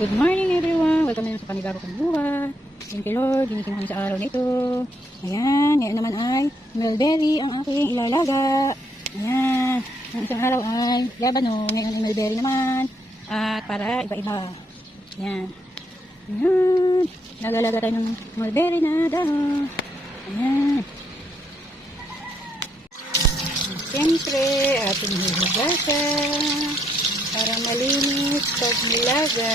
Good morning everyone! Welcome na sa panibago kong buhay. Thank you Lord, ginitin kami sa araw na ito. Ayan, ngayon naman ay mulberry ang aking ilalaga. Ayan, ang isang araw ay yabano, ngayon ay mulberry naman. At para iba-iba. Ayan. Ayan, nagalaga tayo ng mulberry na dahon. Ayan. Siyempre, ating hihigasan para malinis pag nilaga.